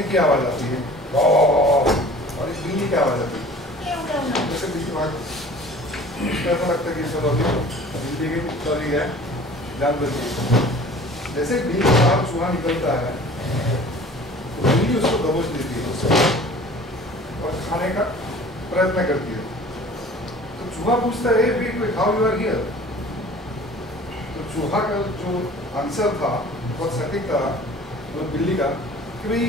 कुत्ते की आवाज आती है और इस बिल्ली की आवाज आती है। जैसे बिल्ली भाग, ऐसा लगता है कि चलो अभी बिल्ली की चली है, जान बच गई। जैसे बिल्ली के बाहर चूहा निकलता है तो बिल्ली उसको दबोच लेती है और खाने का प्रयत्न करती है। तो चूहा पूछता है, "Hey, how you are here?" तो चूहा का जो आंसर था बहुत सटीक था वो बिल्ली का कि भाई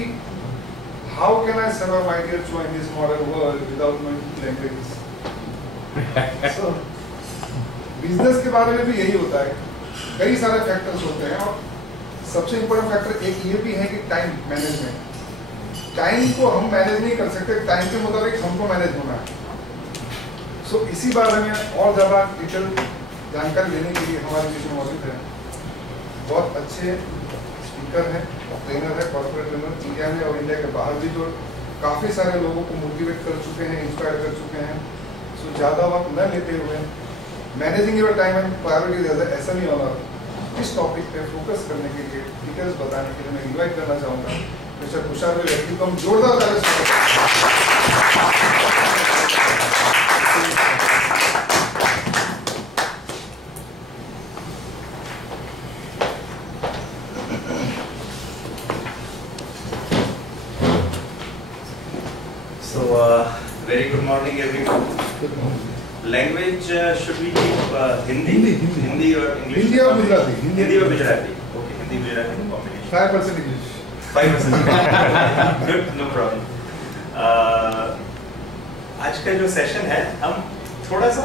how can I survive my dear चूहा in this modern world without knowing language. So business के बारे में भी यही होता है, कई सारे फैक्टर्स होते हैं और सबसे इम्पोर्टेंट फैक्टर एक ये भी है कि टाइम मैनेजमेंट। टाइम को हम मैनेज नहीं कर सकते, टाइम के मुताबिक हमको मैनेज होना है। सो इसी बारे में और ज़्यादा डिटेल जानकारी लेने के लिए हमारे बीच में मौजूद है बहुत अच्छे स्पीकर हैं, ट्रेनर है, कॉर्पोरेट ट्रेनर इंडिया में और इंडिया के बाहर भी, जो काफ़ी सारे लोगों को मोटिवेट कर चुके हैं, इंस्पायर कर चुके हैं। सो ज़्यादा वक्त न लेते हुए managing your time and priorities as a SME owner इस टॉपिक पे फोकस करने के लिए, डिटेल्स बताने के लिए मैं इन्वाइट करना चाहूँगा मिस्टर तुषार व्यक्ति को। हम जोरदार ताली। Very good morning, everyone. Good morning. Language should we keep Hindi? Hindi or English? Hindi or Gujarati? Hindi or Gujarati? Okay, Hindi Gujarati combination. 5% English. 5%. Good, no problem. आज का जो सेशन है हम थोड़ा सा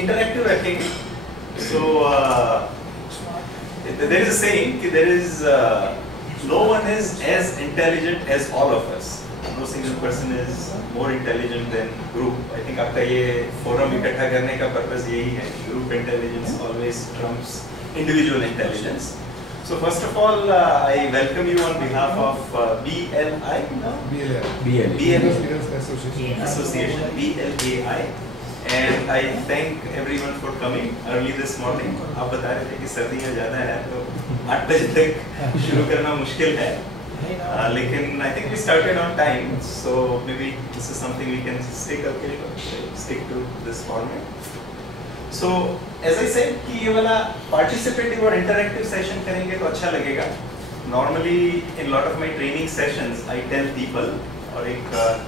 इंटरैक्टिव रखेंगे. So there is a saying कि there is no one is as intelligent as all of us. No single person is more intelligent than group. I think आपका ये forum इकट्ठा करने का purpose यही है. Group intelligence always trumps individual intelligence. So first of all, I welcome you on behalf of BLI, no? BLA Association, BLAI, and I thank everyone for coming early this morning. आप बता रहे थे कि सर्दियाँ ज़्यादा हैं तो 8 बजे तक शुरू करना मुश्किल है. लेकिन I think we started on time, so maybe this is something we can stick to this format. So as I said कि ये वाला participative और interactive session करेंगे तो अच्छा लगेगा. Normally in lot of my training sessions I tell people, और एक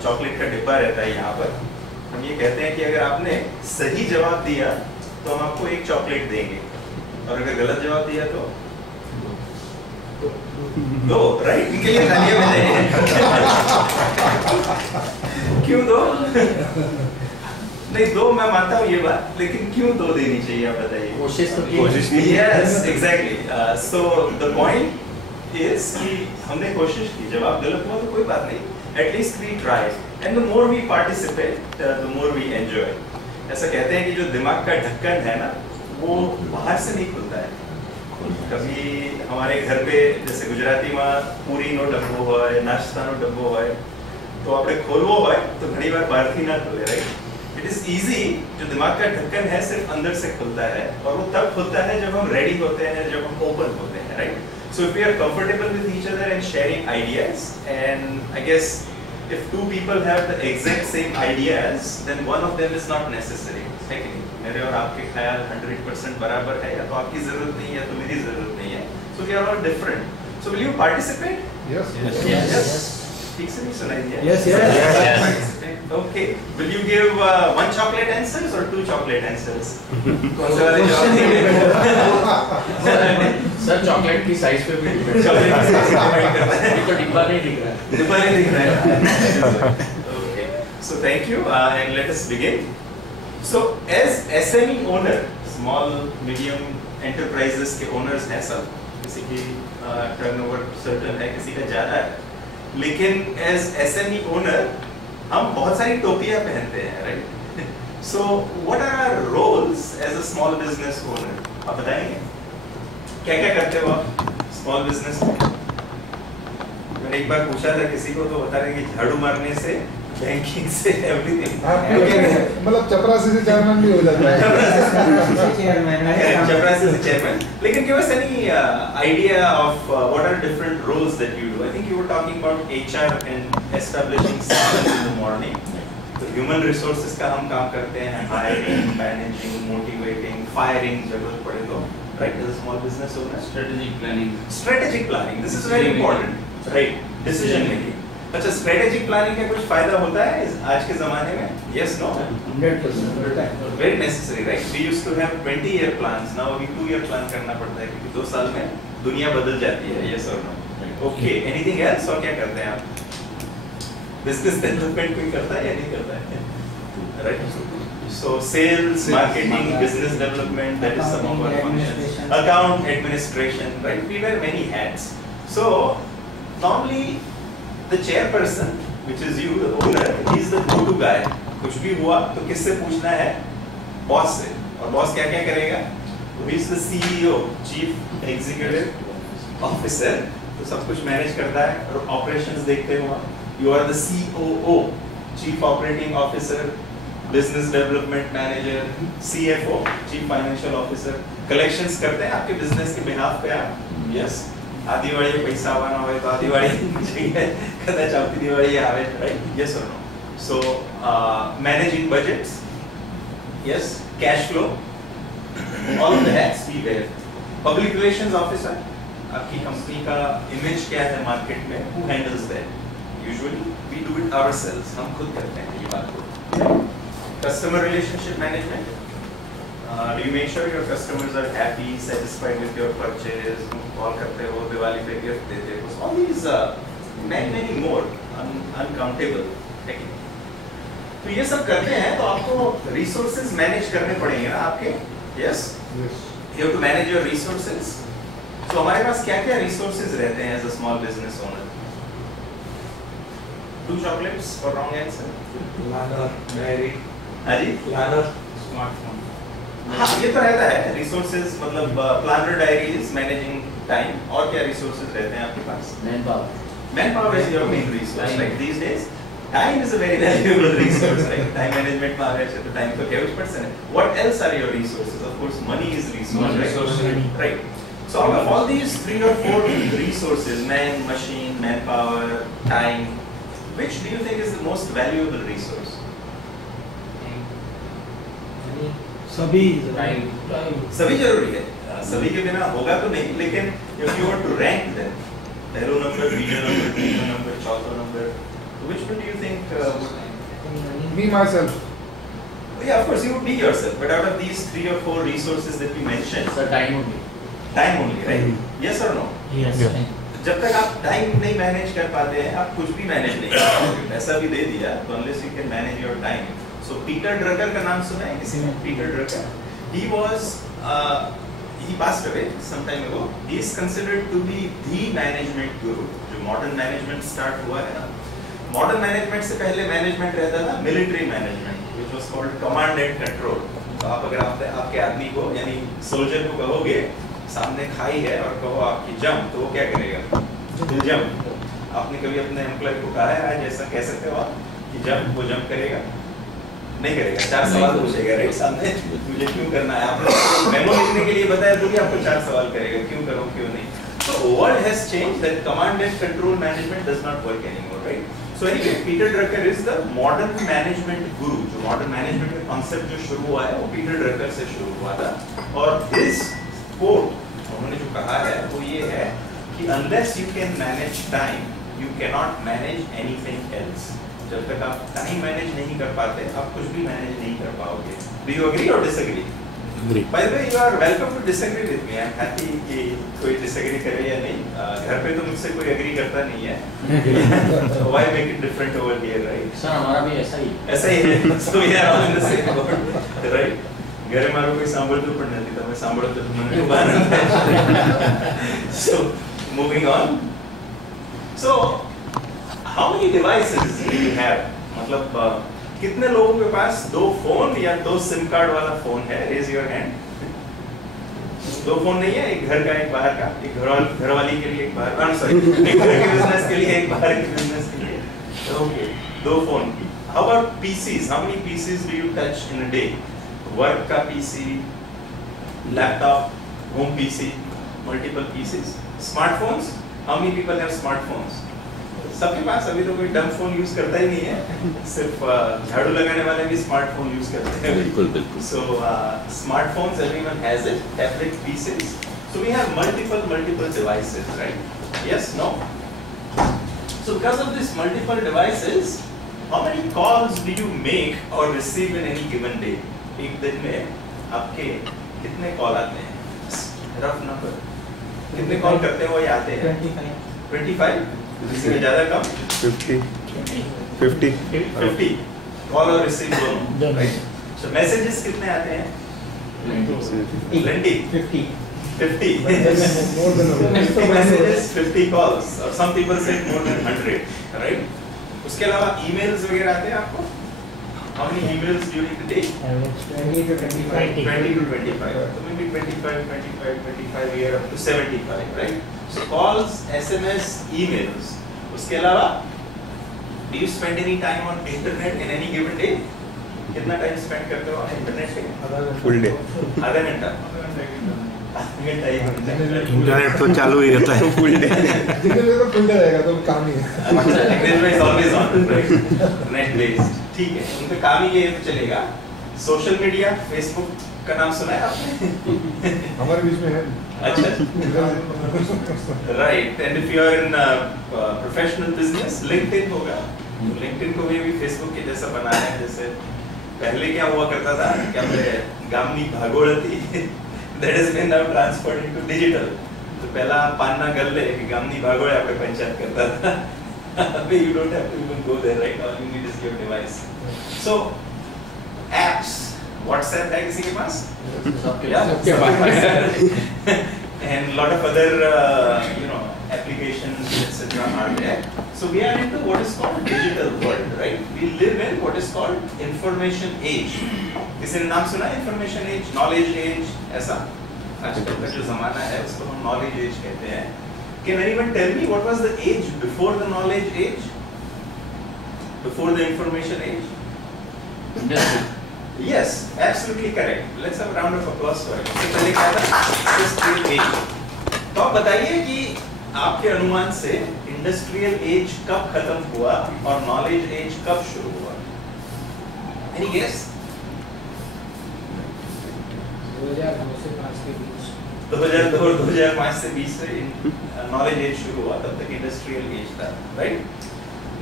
चॉकलेट का डिब्बा रहता है यहाँ पर, हम ये कहते हैं कि अगर आपने सही जवाब दिया तो हम आपको एक चॉकलेट देंगे और अगर गलत जवाब दिया तो दो, राइट? इनके लिए तालियां बजाइए. क्यों दो? नहीं, दो मैं मानता हूँ ये बात, लेकिन क्यों दो देनी चाहिए आप बताइए. कोशिश तो की. Yes, exactly. So the point is कि हमने कोशिश की, जवाब गलत हुआ तो कोई बात नहीं. At least we tried, and the more we participate, the more we enjoy. ऐसा कहते हैं कि जो दिमाग का ढक्कन है ना, वो बाहर से नहीं खुलता है. कभी हमारे घर पे जैसे गुजराती में पूरी नो डब्बो है, नाश्ता नो डब्बो है, तो आपने खोलवो है तो घनी बार बाहर थी ना खुले, राइट? It is easy. जो दिमाग का ढक्कन है सिर्फ अंदर से खुलता है और वो तब खुलता है जब हम रेडी होते हैं, जब हम ओपन होते हैं, right? So if we are comfortable with each other and sharing ideas, and I guess if two people have the exact same ideas, then one of them is not necessary. है कि नहीं? मेरे और आपके ख्याल 100% बराबर है, या तो आपकी जरूरत नहीं है या तो मेरी जरूरत नहीं है. So we are all different. So will you participate? Yes. Yes. ठीक से नहीं सुनाई दिया? Yes. Okay. Will you give one chocolate answers or two chocolate answers? कौन से वाले जवाब देंगे? सर चॉकलेट की साइज पे भी डिपेंड चॉकलेट की साइज पे डिपेंड करता है. ये तो डिब्बा नहीं दिख रहा है. डिब्बा नहीं दिख रहा है. Okay. So thank you and let us begin. So as SME owner, small medium enterprises के owners हैं सब. किसी की turnover certain है, किसी का ज़्यादा है. लेकिन as SME owner हम बहुत सारी टोपियाँ पहनते हैं, right? So what are our roles as a small business owner? आप बताएंगे? क्या-क्या करते हो आप small business में? मैंने एक बार पूछा था किसी को तो बता रहे कि झाड़ू मारने से बैंकिंग से एवरीथिंग। मतलब चपरासी से चेयरमैन भी हो जाता है। चपरासी से चेयरमैन। लेकिन give us any idea of what are different roles that you do? I think you were talking about HR and establishing systems in the morning. तो human resources का हम काम करते हैं, hiring, managing, motivating, firing जरूरत पड़े तो, right? As a small business owner, Strategic planning. strategic planning. This is very important, right? Decision making. अच्छा, strategic planning का कुछ फायदा होता है आज के ज़माने में? Yes, no? 100%. Very necessary, right? We used to have 20-year plans. Now अभी 2-year plan करना पड़ता है क्योंकि 2 साल में दुनिया बदल जाती है. Yes or no? Okay. Anything else? और क्या करते हैं आप? Business development कोई करता है या नहीं करता है? Right? So sales, marketing, business development, that is some of our functions. Account, administration, right? We wear many hats. So normally the chairperson, which is you, the owner, he is the go-to guy. कुछ भी हुआ तो किससे पूछना है? बॉस से. और बॉस क्या क्या करेगा? तो he is the CEO, Chief Executive Officer. तो सब कुछ मैनेज करता है और ऑपरेशंस देखते हो आप. You are the COO, Chief Operating Officer, Business Development Manager, CFO, Chief Financial Officer. Collections करते हैं आपके बिजनेस के बिहाफ पे आप. Yes. आधी वाली पैसा आवाना होए तो आधी वाली चाहिए कदाच आपकी दिवाली आवे, right? Yes or no? So managing budgets, yes, cash flow, all of the hats we wear. Public relations officer, आपकी कंपनी का इमेज क्या है मार्केट में? Who handles that? Usually we do it ourselves. हम खुद करते हैं ये बात को. Customer relationship management. Do you make sure your customers are happy, satisfied with your purchase? Call करते हो, दिवाली पे गिफ्ट देते हो. All these many more uncountable. तो ये सब करते हैं तो आपको resources manage करने पड़ेंगे ना आपके. Yes. Yes. You have to manage your resources. तो हमारे पास क्या-क्या resources रहते हैं as a small business owner? 2 chocolates for wrong answer. Planner, diary. हाँ जी. Planner, smartphone. हाँ, ये तो रहता है. Resources मतलब planner, diaries, managing time. और क्या resources रहते हैं आपके पास? Manpower. Manpower is your main resource. Like these days, time is a very valuable resource. Right? Time management में आ रहे हैं, time तो क्या उस person है. What else are your resources? Of course, money is resource. Money, right? resource. Right. So out of all these 3 or 4 resources, man, machine, manpower, time, which do you think is the most valuable resource? सभी time. सभी जरूरी है. सभी के बिना होगा तो नहीं. लेकिन if you were to rank them, पहला नंबर, बीजा नंबर, तीसरा नंबर, चौथा number, which one do you think would? Me myself. Yeah, of course you would be yourself. But out of these 3 or 4 resources that we mentioned, Sir, time only. time only, right? Yes or no? Yes. जब तक आप टाइम नहीं मैनेज कर पाते हैं, आप कुछ भी मैनेज नहीं कर पाओगे. पैसा भी दे दिया तो unless you can manage your time. So Peter Drucker का नाम सुना है किसी ने? Peter Drucker. He passed away some time ago. He is considered to be the management guru. जो modern management start हुआ है ना. Modern management से पहले management रहता था military management, which was called command and control. तो आप अगर आपके आदमी को यानी soldier को कहोगे सामने खाई है और कहो आपकी जंप, तो वो क्या करेगा? जंप. आपने कभी अपने एम्प्लॉय को कहा है आज ऐसा कह सकते हो आप कि जंप, वो जंप करेगा? नहीं करेगा. 4 सवाल पूछेगा राइट सामने, मुझे क्यों करना है? आपने मेमो लिखने के लिए बताया तो भी आपको 4 सवाल करेगा, क्यों करो क्यों नहीं. So world has changed that command and control management does not work anymore, right? So anyway, Peter Drucker is the modern management guru. जो modern management का concept जो शुरू हुआ है वो Peter Drucker से शुरू हुआ था. और his quote उन्होंने जो कहा है वो ये है कि unless you can manage time, you cannot manage anything else. जब तक आप टाइम मैनेज नहीं कर पाते, आप कुछ भी मैनेज नहीं कर पाओगे. Do you agree or disagree? Agree. By the way, you are welcome to disagree with me. I am happy कि कोई disagree करे या नहीं. घर पे तो मुझसे कोई agree करता नहीं है. Why make it different over here, right? Sir, हमारा भी ऐसा ही. ऐसा ही है. So we are all in the same boat, right? घरे मारो कोई सांभळतो पण नाही, તમે सांभळतो તો મને बाहेर. So moving on. So how many devices do you have? मतलब कितने लोगों के पास 2 फोन या 2 सिम कार्ड वाला फोन है? Raise your hand. 2 फोन नहीं है, एक घर का एक बाहर का, एक घर वाली के लिए एक बाहर, sorry, एक घर के बिजनेस के लिए एक बाहर के बिजनेस के लिए. ओके, 2 फोन की. How about PCs? How many PCs do you touch in a day? Work का PC, laptop, home PC, multiple PCs. Smartphones? How many people have smartphones? सबके पास अभी तो कोई डम फोन यूज करता ही नहीं है, सिर्फ झाड़ू लगाने वाले भी स्मार्टफोन यूज करते हैं. बिल्कुल बिल्कुल. So smartphones, everyone has it. Tablet, PCs. So we have multiple devices, right? Yes, no. So because of these multiple devices, how many calls do you make or receive in any given day? एक दिन में आपके कितने कॉल आते हैं? Rough number. कितने कॉल करते हो या आते हैं? 25. इससे ज्यादा कम? 50 कॉल और रिसीव दोनों, राइट? सो मैसेजेस कितने आते हैं? 50 messages, 50 calls, or some people say more than 100, right? उसके अलावा emails वगैरह आते हैं आपको? How many emails during the day? 20 to 25. 20 to 25. So maybe 25 here up to 75, right? So calls, SMS, emails. उसके अलावा do you spend any time on internet in any given day? कितना time spend करते हो इंटरनेट पे? Full day. आधा घंटा. इंटरनेट तो चालू ही रहता है फुल डे. जितने देर तक खुलता रहेगा तो काम ही है. अच्छा, internet is always on, right? Net based, ठीक है. उनका काम ही ये तो चलेगा. सोशल मीडिया, फेसबुक का नाम सुना है आपने? हमारे बीच में है. अच्छा, right. And if you are in professional business, LinkedIn होगा. लिंक्डइन को भी फेसबुक के जैसा बनाया है. जैसे पहले क्या हुआ करता था कि हमने गामनी भागोड़ थी, that has been now transferred into digital. तो पहला पान्ना गल्ले कि गामनी भागोड़ आपके पंचायत करता था. अभी you don't have to even go there, right? All you need is your device. So apps, WhatsApp है किसी के पास? सबके पास. And lot of other applications etc. are there. So we are into what is called digital world, right? We live in what is called information age. किसी ने नाम सुना है information age, knowledge age? ऐसा आजकल का जो जमाना है उसको हम knowledge age कहते हैं. Can anyone tell me what was the age before the knowledge age? Before the information age? Yes, absolutely correct. Let's have a round of applause for it. इससे पहले क्या था? Industrial age. तो आप बताइए कि आपके अनुमान से इंडस्ट्रियल एज कब खत्म हुआ और नॉलेज एज कब शुरू हुआ? Any guess? 2002 से 5 के बीच. 2002 और 2005 से 20 से नॉलेज एज शुरू हुआ. तब तक इंडस्ट्रियल एज था, right?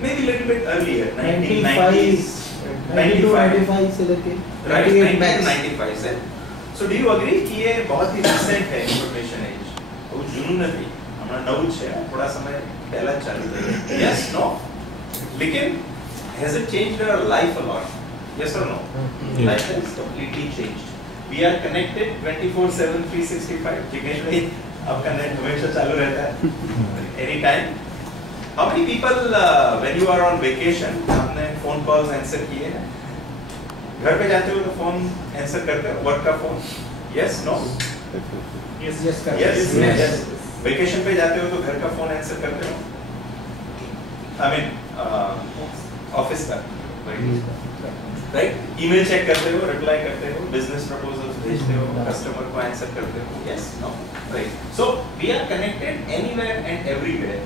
Maybe a little bit earlier, 1990s. 95 से लेके Right, 1995 से. So do you agree कि ये बहुत ही recent है information age? वो जुनून नहीं, हमारा नौच है, थोड़ा समय पहला चालू है. Yes, no. लेकिन has it changed our life a lot? Yes or no? Life has completely changed. We are connected 24/7, 365. जिग्नेश भाई, आपका नेट हमेशा चालू रहता है. Anytime. How many people when you are on vacation आपने phone calls answer किए हैं? घर पे जाते हो तो फोन आंसर करते हो? वर्क का phone? Yes, no? Yes, Yes. Vacation पे जाते हो तो घर का फोन आंसर करते हो? I mean ऑफिस का, राइट? ईमेल चेक करते हो, रिप्लाई करते हो, बिजनेस प्रपोजल्स भेजते हो, कस्टमर को आंसर करते हो? Yes, no? Right. So we are connected anywhere and everywhere.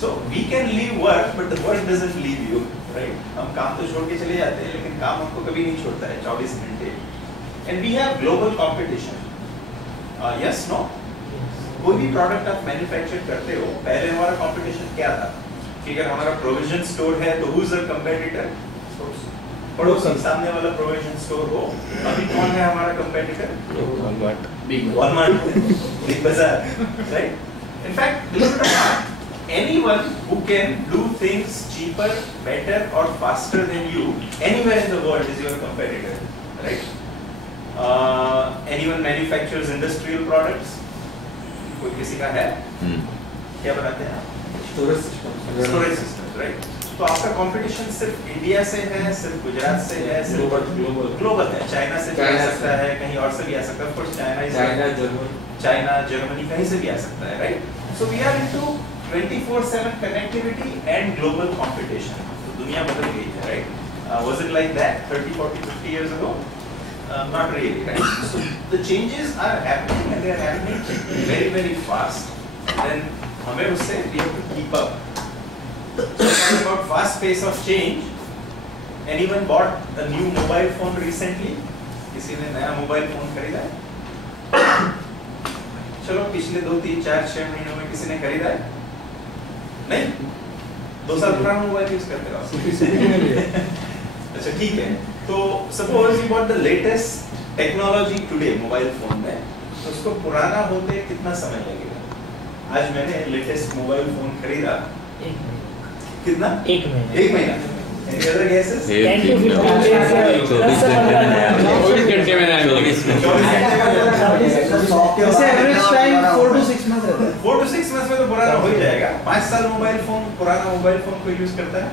So we can leave work, but the work doesn't leave you, right? हम काम तो छोड़ के चले जाते हैं, लेकिन काम हमको कभी नहीं छोड़ता है 24 घंटे. And we have global competition. Yes, no? कोई भी प्रोडक्ट आप मैन्युफैक्चर करते हो, पहले हमारा कंपटीशन क्या था? कि अगर हमारा प्रोविजन स्टोर है तो who is our competitor? पड़ोसी सामने वाला प्रोविजन स्टोर हो. अभी कौन है हमारा competitor? Walmart, Big Bazaar, right? In fact, believe it or not, anyone who can do things cheaper, better or faster than you anywhere in the world is your competitor, right? Anyone manufactures industrial products? कोई किसी का है? क्या बनाते हैं? Storage systems, right? तो आपका कंपटीशन सिर्फ इंडिया से है, सिर्फ गुजरात से है, ग्लोबल है. चाइना से भी आ सकता है, कहीं और से भी आ सकता है. Of course, चाइना, जर्मनी कहीं से भी आ सकता है, right? So we are into 24/7 connectivity and global competition. तो दुनिया बदल गई है, right? Was it like that 30, 40, 50 years ago? Not really, right? So the changes are happening and they are happening very, very fast. Then हमें उससे we have to keep up. So talking about fast pace of change, anyone bought a new mobile phone recently? किसी ने नया mobile phone खरीदा है? चलो पिछले 2, 3, 4, 6 महीनों में किसी ने खरीदा है? नहीं? 2 साल पुराना मोबाइल यूज करते हो? अच्छा ठीक है, तो suppose you bought the latest technology today mobile phone में, तो उसको पुराना होते कितना समय लगेगा? आज मैंने लेटेस्ट मोबाइल फोन खरीदा, 1 महीना। कितना? 1 महीना। 1 महीना। Any other guesses? 10 to 15 days। 24 घंटे में नया मिलेगा। 24 घंटे में वैसे एवरेज टाइम 4 to 6 मंथ रहता है। 4 to 6 months में तो पुराना हो ही जाएगा। 5 साल मोबाइल फोन, पुराना मोबाइल फोन कोई यूज करता है?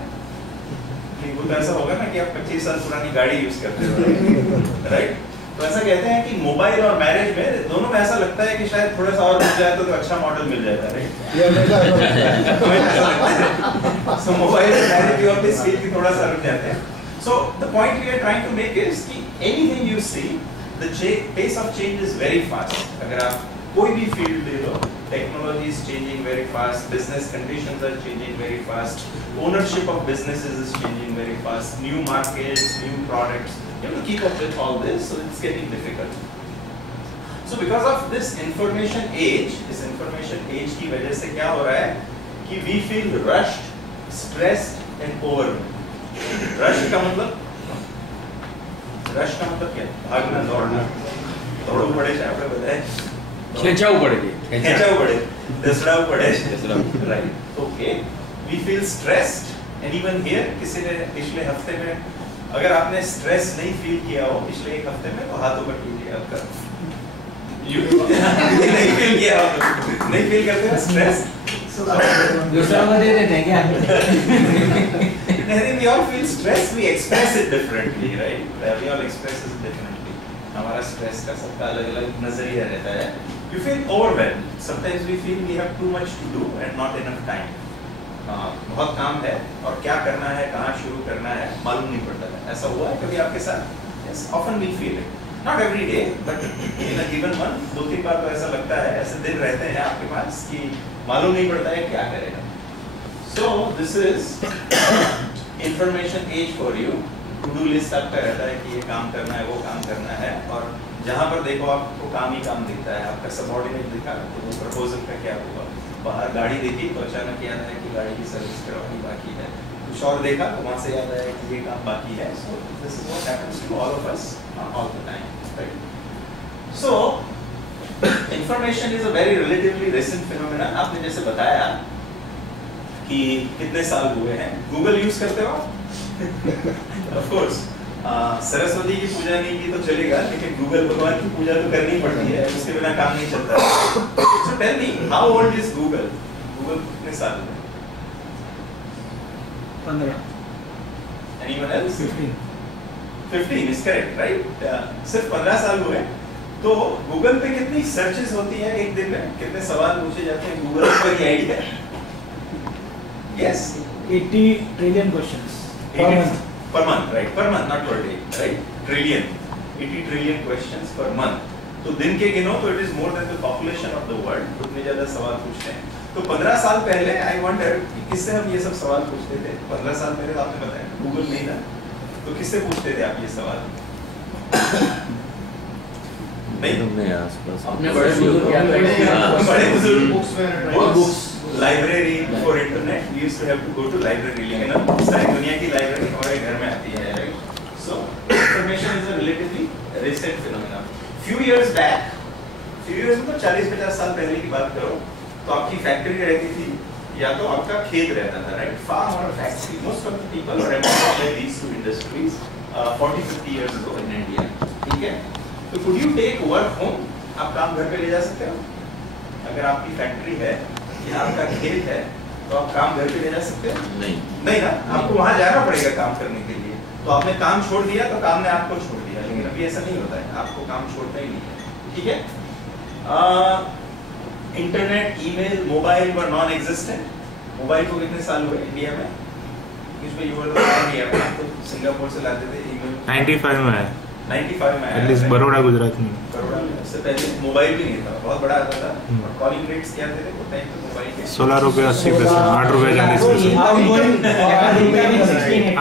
नहीं, वो तो ऐसा होगा ना कि आप 25 साल पुरानी गाड़ी यूज करते हो, राइट? तो ऐसा कहते हैं कि मोबाइल और मैरिज में दोनों में ऐसा लगता है कि शायद थोड़ा सा और रुक जाए तो अच्छा मॉडल मिल जाता है, राइट? सो मोबाइल और मैरिज और दिस फील की थोड़ा सा रुक जाते हैं। So the point we are trying to make is कि anything you see the pace of change is very fast. अगर आप कोई भी फील्ड ले लो, technology is changing very fast, business conditions are changing very fast, ownership of businesses is changing very fast, new markets, new products, you have to keep up with all this, so it's getting difficult. So because of this information age, इस information age की वजह से क्या हो रहा है कि we feel rushed, stressed and overwhelmed. Rush का मतलब क्या? भागना, दौड़ना, दौड़ो पड़े चाहे आपने बताया, खेचाऊ पड़ेगी, खेचाऊ पड़े, दसड़ाऊ पड़े, right? Okay, we feel stressed and even here किसी ने पिछले हफ्ते में, अगर आपने स्ट्रेस नहीं फील किया हो पिछले 1 हफ्ते में, तो हाथों पर कीजिए आपका। नहीं फील किया हो, नहीं फील करते हो स्ट्रेस? दूसरा को दे देते हैं क्या? नहीं, we all feel stress, we express it differently, right? We all express it differently. हमारा स्ट्रेस का सबका अलग-अलग नजरिया रहता है। You feel overwhelmed. Sometimes we feel we have too much to do and not enough time. बहुत काम है और क्या करना है, कहाँ शुरू करना है, मालूम नहीं पड़ता है। ऐसा हुआ है कभी आपके साथ? Yes, often we feel it. Not every day, but in a given month, 2-3 बार तो ऐसा लगता है, ऐसे दिन रहते हैं आपके पास कि मालूम नहीं पड़ता है क्या करेगा। So this is information age for you. To do list आपका रहता है कि ये काम करना है, वो काम करना है, और जहाँ पर देखो आपको काम ही काम दिखता है। आपका सबऑर्डिनेट दिखा तो वो प्रपोजल का क्या हुआ, बाहर गाड़ी देखी तो अचानक याद है कि गाड़ी की सर्विस करवानी बाकी है, कुछ और देखा तो वहाँ से याद आया कि ये काम बाकी है। So this is what happens to all of us all the time, right? So information is a very relatively recent phenomena. आपने जैसे बताया कि कितने साल हुए हैं, गूगल यूज करते हो? Of course, सरस्वती की पूजा नहीं की तो चलेगा, लेकिन गूगल भगवान की पूजा तो करनी पड़ती है, उसके बिना काम नहीं चलता। So tell me, how old is Google? Google कितने साल हुए? 15। Anyone else? 15। 15 is correct, right? सिर्फ 15 साल हुए। तो गूगल पे कितनी सर्चेस होती है एक दिन में? कितने सवाल पूछे जाते हैं गूगल पर? ये idea? Yes? 80 trillion questions per month, right? Per month, not per day, right? Trillion, 80 trillion questions per month. तो दिन के गिनो तो it is more than the population of the world. उतने ज़्यादा सवाल पूछते हैं। तो 15 साल पहले I wonder कि किससे हम ये सब सवाल पूछते थे? 15 साल पहले तो आपने बताया गूगल नहीं था, तो किससे पूछते थे आप ये सवाल? नहीं, आसपास अपने बड़े बुजुर्ग, बड़े बुजुर्ग, books library for internet, we used to have to go to library, लेकिन अब सारी दुनिया की लाइब्रेरी हमारे घर में आती है, right? So information is a relatively recent phenomena. Few years back, few years मतलब 40-50 साल पहले की बात करो, तो आपकी फैक्ट्री रहती थी या तो आपका खेत रहता था, राइट? फार्म और factory, most of the people are employed by these two industries 40-50 years ago in India, ठीक है? तो could you take work home? आप काम घर पे ले जा सकते हो? अगर आपकी फैक्ट्री है या आपका खेत है तो आप काम घर पे ले जा सकते हो? नहीं ना, आपको वहां जाना पड़ेगा काम करने के लिए। तो आपने काम छोड़ दिया तो काम ने आपको छोड़ दिया, लेकिन अभी ऐसा नहीं होता है, आपको काम छोड़ना ही नहीं है, ठीक है? Internet, email, mobile were non existent. Mobile को कितने साल हुए इंडिया में? कुछ भी you were the pioneer, आप तो सिंगापुर से लाते थे email 95 में आया 95 में आया एटलीस्ट बड़ौदा गुजरात में बड़ौदा में उससे पहले मोबाइल भी नहीं था बहुत बड़ा आता था और कॉलिंग रेट्स क्या थे वो टाइम पे मोबाइल के 16 रुपये 80 पैसे 8 रुपये 40 पैसे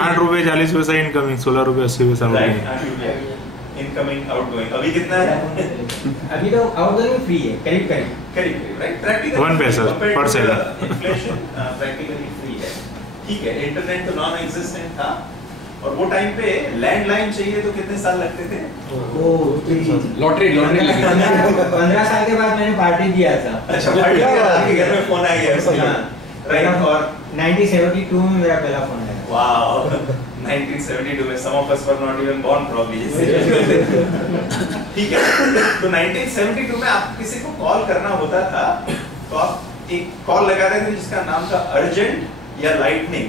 8 रुपये 40 पैसा इनकमिंग 16 रुपये 80 पैसा आउटगोइंग इनकमिंग आउटगोइंग अभी कितना है अभी तो आउटगोइंग फ्री है करीब राइट प्रैक्टिकल 1 पैसा per second inflation practically free है ठीक है इंटरनेट तो नॉन एग्जिस्टेंट था और वो टाइम पे लैंडलाइन चाहिए तो कितने साल लगते थे लॉटरी लगी 15 साल के बाद मैंने पार्टी दिया था। अच्छा पार्टी के घर में फोन आ गया उसके राइट और 1972 में मेरा पहला फोन आया। वाओ 1972 में some of us were not even born probably ठीक है तो 1972 में आप किसी को कॉल करना होता था तो आप एक कॉल लगाते थे जिसका नाम था अर्जेंट या लाइटनिंग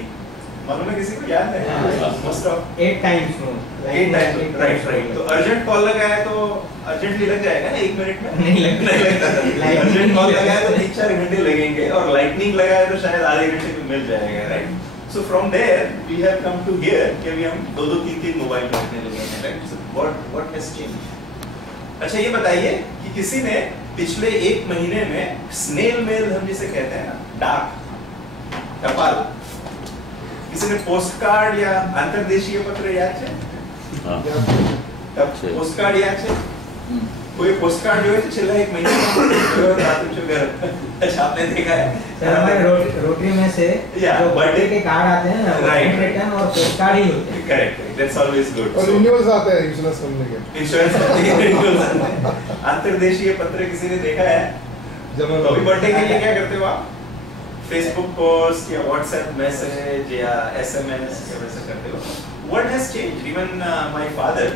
मालूम है किसी को याद है मोस्ट ऑफ 8 टाइम्स राइट तो अर्जेंट कॉल लगाया तो अर्जेंटली लग जाएगा ना 1 मिनट में नहीं लगता अर्जेंट कॉल लगाया तो 3-4 घंटे लगेंगे और लाइटनिंग लगाया तो शायद आधे घंटे में मिल जाएगा right so from there we have come to here कि अभी हम 2-3 मोबाइल रखने लगे हैं right so what has changed अच्छा ये बताइए कि किसी ने पिछले 1 महीने में स्नेल मेल हम जिसे कहते हैं ना डाक टपाल किसी ने पोस्ट कार्ड या अंतर्देशीय पत्र याद है पोस्ट कार्ड याद है कोई पोस्ट कार्ड जो है चला 1 महीने अच्छा आपने देखा है सर हमारे रोटरी में से जो बर्थडे के कार्ड आते हैं ना राइट रिटर्न और पोस्ट कार्ड ही होते हैं करेक्ट दैट्स ऑलवेज गुड और रिन्यूअल्स आते हैं इंश्योरेंस करने के इंश्योरेंस अंतर्देशीय पत्र किसी ने देखा है जब तो अभी बर्थडे के लिए क्या करते हो आप फेसबुक पोस्ट या व्हाट्सएप मैसेज या एसएमएस या वैसा करते हो what has changed even my father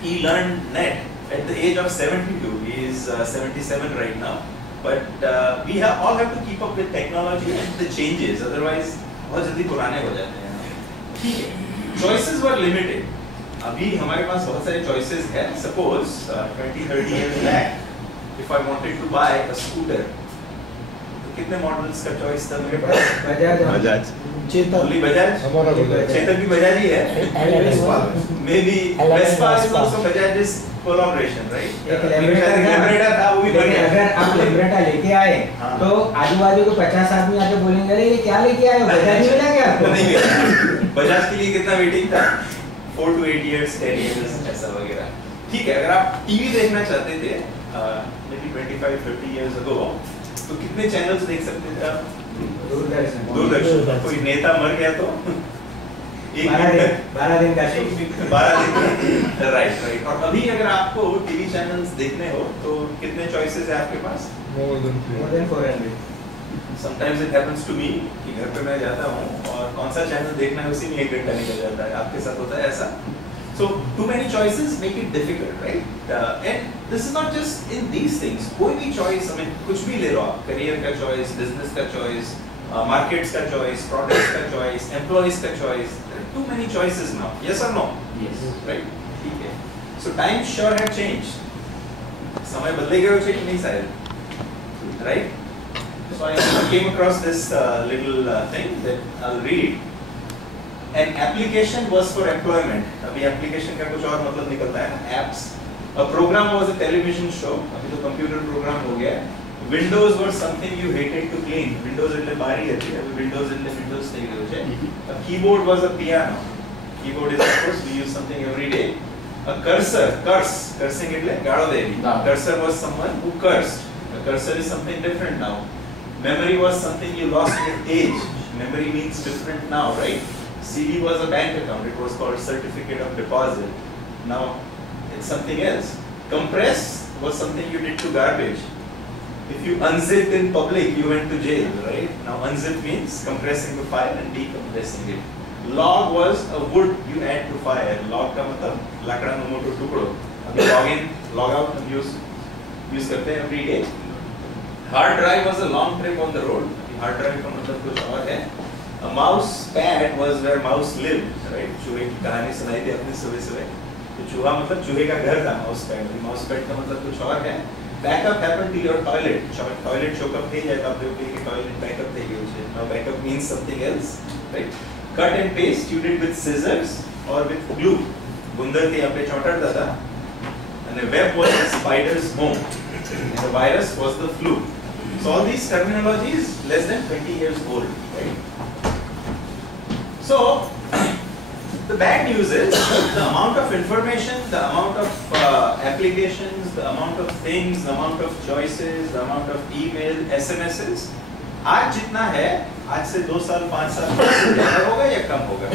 he learned net at the age of 72 he is 77 right now but we all have to keep up with technology and the changes otherwise बहुत जल्दी पुराने हो जाते हैं ठीक है choices were limited अभी हमारे पास बहुत सारे choices हैं suppose 20-30 years back if I wanted to buy a scooter कितने मॉडल्स का चॉइस था मेरे पास बजाज चेतक ओनली बजाज हमारा बजाज चेतक भी बजाज ही है may be Vespa is also Bajaj collaboration right एक लेब्रेटा था वो भी बढ़िया अगर आप लेब्रेटा लेके आए तो आजू बाजू को 50 आदमी आके बोलेंगे अरे ये क्या लेके आए हो बजाज नहीं मिला क्या आपको नहीं मिला बजाज के लिए कितना वेटिंग था 4 to 8 years 10 years ऐसा वगैरह ठीक है अगर आप टीवी देखना चाहते थे मे बी 25-30 years ago तो कितने चैनल्स देख सकते थे आप दूरदर्शन कोई नेता मर गया तो 12 दिन का शो 12 दिन राइट और अभी अगर आपको टीवी चैनल्स देखने हो तो कितने चॉइसेस है आपके पास more than more than 400 sometimes it happens to me कि घर पे मैं जाता हूँ और कौन सा चैनल देखना है उसी में 1 घंटा निकल जाता है आपके साथ होता है ऐसा So too many choices make it difficult, right? And this is not just in these things. कोई भी choice, I mean, कुछ भी ले लो आप, career का choice, business का choice, markets का choice, products का choice, employees का choice. There are too many choices now. Yes or no? Yes. Right? ठीक है. So times sure have changed. समय बदले गए हो नहीं शायद, right? So I came across this little thing that I'll read. An application was for employment. अभी application का कुछ और मतलब निकलता है ना apps. A program was a television show. अभी तो computer program हो गया है. Windows was something you hated to clean. Windows એટલે બારી હતી. અભી Windows એટલે Windows થઈ ગયું છે. A keyboard was a piano. Keyboard is of course we use something every day. A cursor, cursing એટલે ગાળો દેવી. Cursor was someone who cursed. A cursor is something different now. Memory was something you lost with age. Memory means different now, right? CD was a bank account. It was called certificate of deposit. Now it's something else. Compress was something you did to garbage. If you unzipped in public, you went to jail, right? Now unzip means compressing the file and decompressing it. Log was a wood you add to fire. Log का मतलब लकड़ा में मोटो टुकड़ो. अभी log in, log out हम use करते हैं every day. Hard drive was a long trip on the road. Hard drive का मतलब कुछ और है. A mouse pad was where mouse lived, right? चूहे की कहानी सुनाई थी अपने सुबह तो चूहा मतलब चूहे का घर था mouse pad. Mouse pad का मतलब कुछ और है. Backup happened to your toilet. Toilet chokeup થઈ જાય તો આપણે કહીએ કે toilet backup થઈ ગયું છે. Now backup means something else, right? cut and paste you did with scissors or with glue. गुंदर के यहाँ पे चौंटाता था. And the web was the spider's home. And the virus was the flu. So all these terminologies less than 20 years old, right? So the bad news is the amount of information, the amount of applications, the amount of things, the amount of choices, the amount of email, SMSs आज जितना है आज से 2 साल 5 साल ज़्यादा होगा या कम होगा?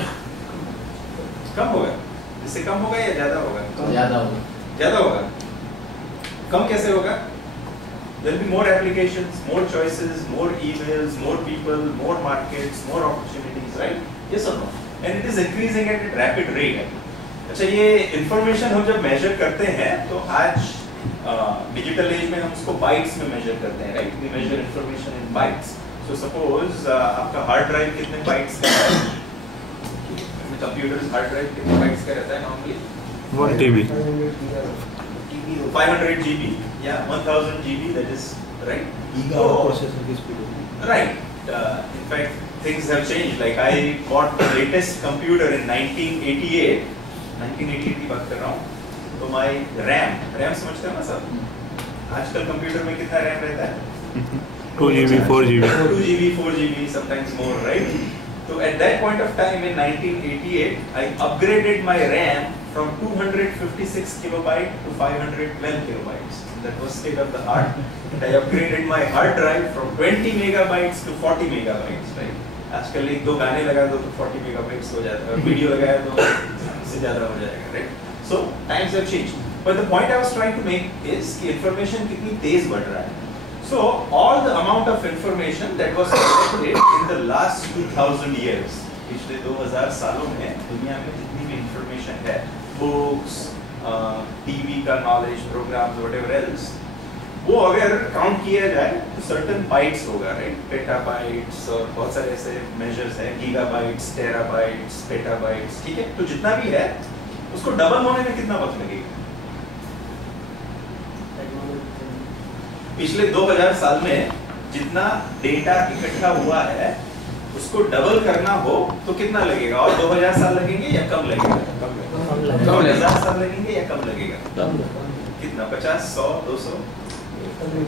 कम होगा. इससे कम होगा या ज़्यादा होगा? ज़्यादा होगा. ज़्यादा होगा. कम कैसे होगा? There will be more applications, more choices, more emails, more people, more markets, more opportunities, right? Yes or no? And it is increasing at a rapid rate. अच्छा ये information हम जब measure करते हैं तो आज digital age में हम उसको bytes में measure करते हैं, right? We measure information in bytes. So suppose आपका hard drive कितने bytes का है? Computer's hard drive कितने bytes का रहता है normally? 1 TB. 500 GB, yeah, 1000 GB, that is right. processor की speed होगी. Right. In fact, things have changed. Like I bought the latest computer in 1988. 1988 की बात कर रहा हूँ. तो my RAM समझते हो ना सब? आजकल कंप्यूटर में कितना RAM रहता है? 2 GB, 4 GB. 2 GB, 4 GB, sometimes more, right? So at that point of time in 1988, I upgraded my RAM from 256 kilobyte to 512 kilobytes. That was state of the art. And I upgraded my hard drive from 20 megabytes to 40 megabytes, right? आजकल एक दो गाने लगा दो तो 40 megabytes हो जाता है और वीडियो लगाया तो इससे ज़्यादा हो जाएगा, right? So times have changed. But the point I was trying to make is कि information कितनी तेज बढ़ रहा है. So all the amount of information that was collected in the last 2000 years, पिछले 2000 सालों में दुनिया में जितनी भी information है, books, TV का knowledge, programs, whatever else, वो अगर count किया जाए तो certain bytes होगा, right? Petabytes और बहुत सारे ऐसे measures हैं, gigabytes, terabytes, petabytes, ठीक है? तो जितना भी है, उसको double होने में कितना वक्त लगेगा? पिछले 2000 साल में जितना डेटा इकट्ठा हुआ है उसको डबल करना हो तो कितना लगेगा? और 2000 साल लगेंगे या कम लगेगा? 2000 साल लगेंगे या कम लगेगा? कितना? 50, 100, 200?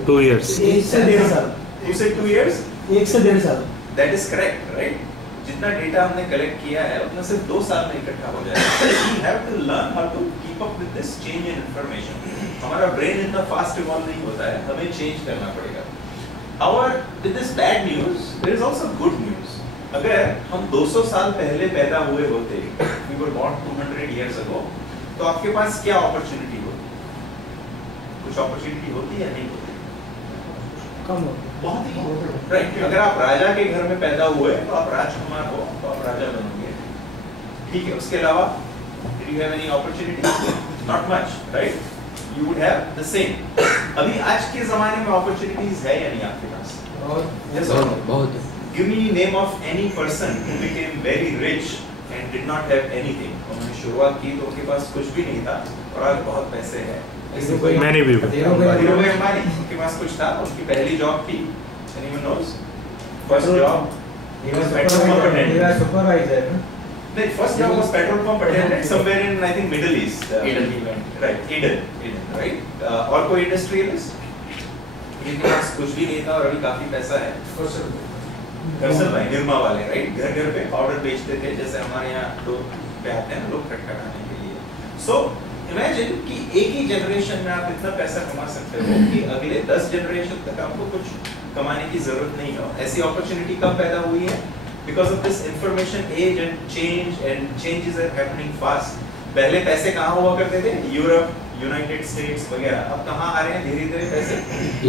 2 years. 1 से 1.5 साल. You said 2 years? 1 से 1.5 साल. That is correct, right? जितना डेटा हमने कलेक्ट किया है उतना सिर्फ 2 साल में इकट्ठा हो जाएगा. We have to learn how to keep up with this change in information. हमारा ब्रेन इतना फास्ट इवॉल्व नहीं होता है, हमें चेंज करना पड़ेगा. However, with this bad news, there is also good news. अगर हम 200 साल पहले पैदा हुए होते, we were born 200 years ago, तो आपके पास क्या अपॉर्चुनिटी होती? कुछ अपॉर्चुनिटी होती या नहीं होती? कम हो. बहुत ही राइट. अगर आप राजा के घर में पैदा हुए तो आप राजकुमार हो तो आप राजा बनोगे, ठीक है. उसके अलावा did you have any opportunity? Not much, right? You would have the same. अभी आज के ज़माने में opportunities है या नहीं आपके पास? Yes or no? बहुत. Give me name of any person who became very rich and did not have anything. उन्होंने शुरुआत की तो उनके पास कुछ भी नहीं था और आज बहुत पैसे हैं. Many people. धीरूभाई अंबानी, उनके पास कुछ था, उनकी पहली जॉब थी. Anyone knows? First job. He was petrol pump attendant. supervisor. The first job was petrol pump attendant somewhere in I think Middle East. Eden. Right, Eden, right. और कोई industrialist? जिनके पास कुछ भी नहीं था और अभी काफी पैसा है. करसल भाई, निर्मा वाले, right? घर घर पे पाउडर बेचते थे, जैसे हमारे यहाँ लोग पे आते हैं लोग खटखटाने के लिए. So imagine कि एक ही जनरेशन में आप इतना पैसा कमा सकते हो कि अगले 10 जनरेशन तक आपको कुछ कमाने की जरूरत नहीं हो. ऐसी अपॉर्चुनिटी कब पैदा हुई है? Because of this information age and changes are happening fast. पहले पैसे कहाँ हुआ करते थे? यूरोप, यूनाइटेड स्टेट्स वगैरह. अब कहाँ आ रहे हैं धीरे-धीरे पैसे?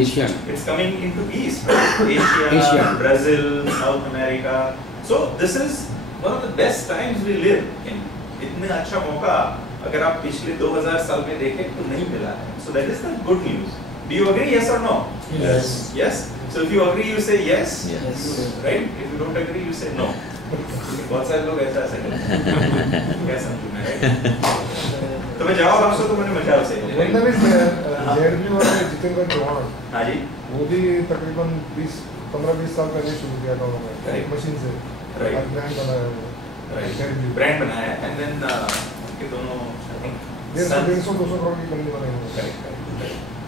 Asia. It's coming into east, Asia, Brazil, South America. So this is one of the best times we live in. इतने अच्छा मौका अगर आप पिछले 2000 साल में देखें तो नहीं मिला है. So that is the good news. Do you agree? Yes or no? Yes. Yes. So if you agree, you say yes. Yes. Right? If you don't agree, you say no. बहुत सारे लोग ऐसा करते हैं. क्या समझूं मैं? Right? तो मैं जवाब आपसे तो मैंने मजा से. वंदन इज जेडबी वाले जितेंद्र चौहान. हाँ जी. वो भी तकरीबन 15-20 साल पहले शुरू किया था उन्होंने एक मशीन से. Right. ब्रांड बनाया वो. ब्रांड बनाया है एंड देन के दोनों आई थिंक 150-200 करोड़ की कंपनी बनाई है। correct.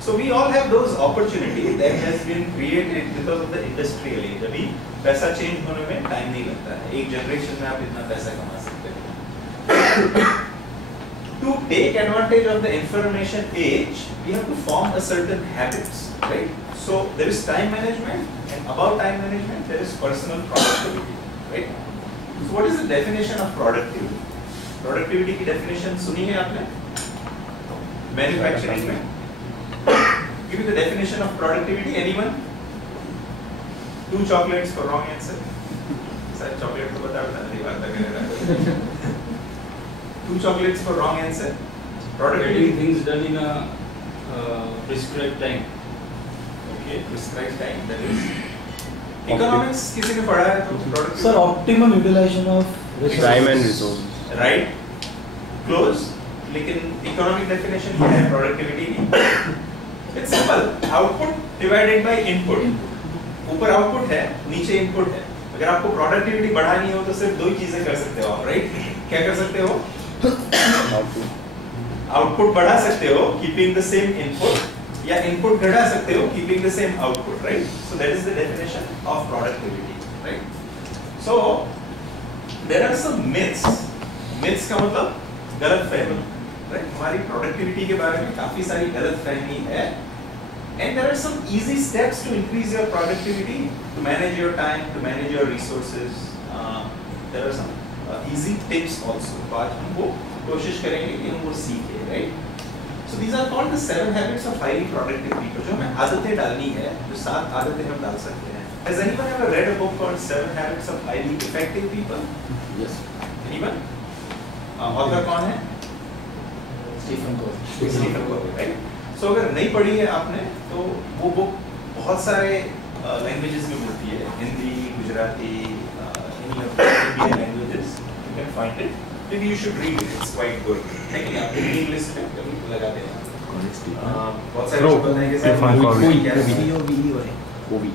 So we all have those opportunities that has been created because of the industrial age. अभी पैसा चेंज होने में टाइम नहीं लगता है, एक जनरेशन में आप इतना पैसा कमा सकते हैं। To take advantage of the information age, we have to form a certain habits, right? So there is time management, and about time management there is personal productivity, right? So what is the definition of productivity? Productivity की definition सुनी है आपने? Manufacturing में? Give me the definition of productivity. Anyone? 2 chocolates for wrong answer. Sir, chocolate तो बता नहीं बात करेगा। 2 chocolates for wrong answer. Productivity. Getting things done in a prescribed time. Okay, prescribed time. That is. Economics किसी ने पढ़ा है तो productivity. Sir, optimum utilization of Time and resources. Right. Close. लेकिन economic definition क्या है productivity की? It's simple. Output divided by input. ऊपर output है, नीचे input है. अगर आपको productivity बढ़ानी हो तो सिर्फ 2 ही चीजें कर सकते हो आप, right? क्या कर सकते हो? Output बढ़ा सकते हो, keeping the same input, या input घटा सकते हो, keeping the same output, right? So that is the definition of productivity, right? So there are some myths. Myths का मतलब गलतफहमी, right? हमारी productivity के बारे में काफी सारी गलतफहमी है. And there are some easy steps to increase your productivity, to manage your time, to manage your resources. There are some easy tips also. तो आज हम वो कोशिश करेंगे कि हम वो सीखें, right? So these are called the 7 habits of highly productive people. जो हमें आदतें डालनी है, जो 7 आदतें हम डाल सकते हैं. Has anyone ever read a book called 7 Habits of Highly Effective People? Yes. Anyone? Author कौन है? Stephen Covey. Stephen Covey, right? So अगर नहीं पढ़ी है आपने तो वो बुक बहुत सारे लैंग्वेजेस में मिलती है, हिंदी, Gujarati, Indian languages. You can find it. Maybe you should read it. It's quite good. लेकिन आप reading list में कभी लगा देना. बहुत सारे लोग बताएंगे sir Covey.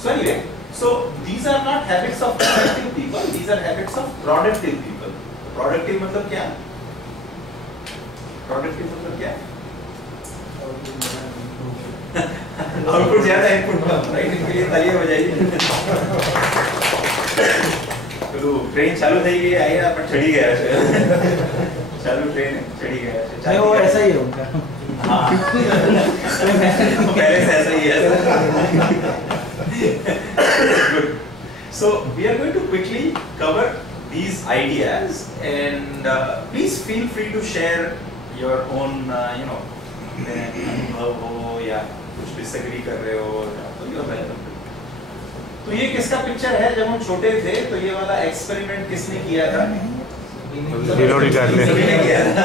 So anyway, so these are not habits of effective people. These are habits of productive people. Productive मतलब क्या? Productive मतलब क्या? आउटपुट ज्यादा इनपुट कम, राइट? इनके लिए तालियां बजाइए. चलो ट्रेन चालू થઈ ગઈ, આયા પણ ચડી ગયા છે. चालू ट्रेन है, चढ़ी गया है. नहीं वो ऐसा ही है उनका. हाँ. पहले से ऐसा ही है. Good. So we are going to quickly cover these ideas, and please feel free to share your own, अनुभव हो या कुछ डिसएग्री कर रहे हो तो यू आर वेलकम. तो ये किसका पिक्चर है? जब हम छोटे थे तो ये वाला एक्सपेरिमेंट किसने किया था? लीलोरी कार्ले. सभी ने किया था.